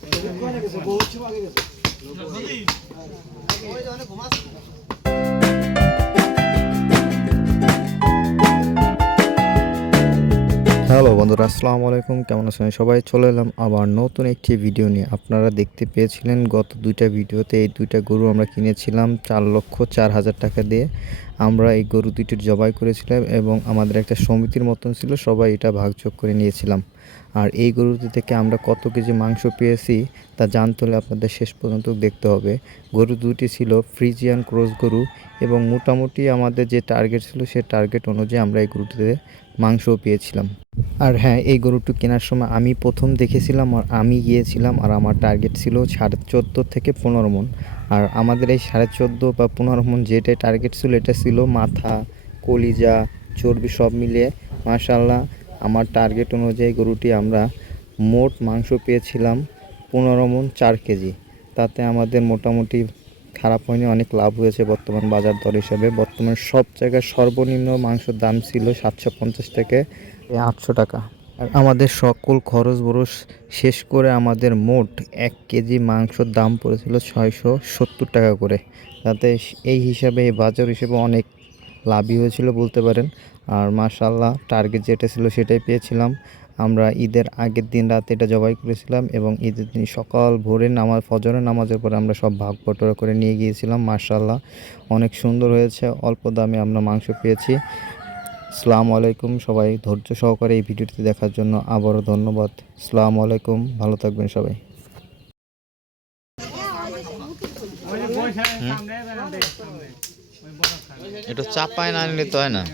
Hello বন্ধুরা, আসসালামু আলাইকুম। কেমন আছেন সবাই? চলে এলাম আবার নতুন একটি ভিডিও নিয়ে। আপনারা দেখতে পেয়েছিলেন গত দুইটা ভিডিওতে এই দুইটা গরু আমরা কিনেছিলাম 4,04,000 টাকা দিয়ে। আমরা এই গরু দুইটির জবাই করেছিলাম এবং আমাদের একটা সমিতির মতন ছিল, সবাই এটা ভাগযোগ করে নিয়েছিলাম। আর এই গরুটি থেকে আমরা কত কেজি মাংস পেয়েছি তা জানতে হলে আপনাদের শেষ পর্যন্ত দেখতে হবে। গরু দুটি ছিল ফ্রিজিয়ান ক্রস গরু এবং মোটামুটি আমাদের যে টার্গেট ছিল সে টার্গেট অনুযায়ী আমরা এই গরুটিতে মাংসও পেয়েছিলাম। আর হ্যাঁ, এই গরুটি কেনার সময় আমি প্রথম দেখেছিলাম আর আমি গিয়েছিলাম, আর আমার টার্গেট ছিল 14.5 থেকে 15 মণ। আর আমাদের এই 14.5 বা 15 মণ যেটাই টার্গেট ছিল, এটা ছিল মাথা, কলিজা, চর্বি সব মিলিয়ে। মাশাআল্লাহ, আমার টার্গেট অনুযায়ী গরুটি আমরা মোট মাংস পেয়েছিলাম 15 মণ 4 কেজি। তাতে আমাদের মোটামুটি খারাপ হয়নি, অনেক লাভ হয়েছে বর্তমান বাজার দর হিসাবে। বর্তমানে সব জায়গায় সর্বনিম্ন মাংসের দাম ছিল 750 থেকে 800 টাকা। আর আমাদের সকল খরচ বরচ শেষ করে আমাদের মোট 1 কেজি মাংসর দাম পড়েছিল 670 টাকা করে। তাতে এই হিসাবে, এই বাজার হিসেবে অনেক লাভই হয়েছিল বলতে পারেন। আর মাশাআল্লাহ, টার্গেট যেটা ছিল সেটাই পেয়েছিলাম। আমরা ঈদের আগের দিন রাতে এটা জবাই করেছিলাম এবং ঈদের দিন সকাল ভোরে ফজরের নামাজের পরে আমরা সব ভাগ বটোয়ারা করে নিয়ে গিয়েছিলাম। মাশাআল্লাহ, অনেক সুন্দর হয়েছে, অল্প দামে আমরা মাংস পেয়েছি। আসসালামু আলাইকুম। সবাই ধৈর্য সহকারে এই ভিডিওটি দেখার জন্য আবারও ধন্যবাদ। আসসালামু আলাইকুম, ভালো থাকবেন সবাই। একটু চাপায় না নিলে তো হয় না।